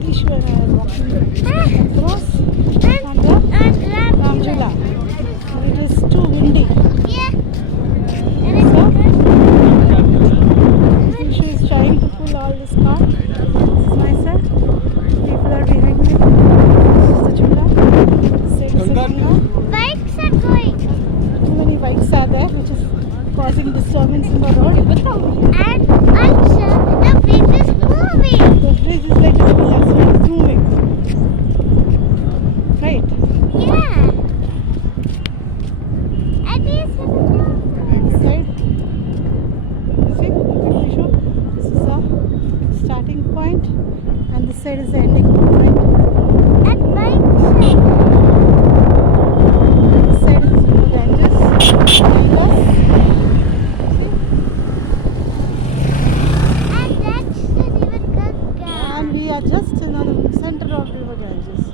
Dishu and I are walking across on the Ram Jhula. It is too windy. So, Dishu is trying to pull all this car. This is my side. People are behind me. This is the Jhula. This side is the Ganga. Bikes are going. Too many bikes are there, which is causing disturbance in the road. And also, the bridge is moving. The bridge is like a Jhula, so it's moving. Right? Yeah. And this is This side. See, look at the show. This is the starting point, and this side is the ending point. and bikes. This side is the Ganges behind us. See? And that's the river Ganga. And we are just in the center of River Ganges.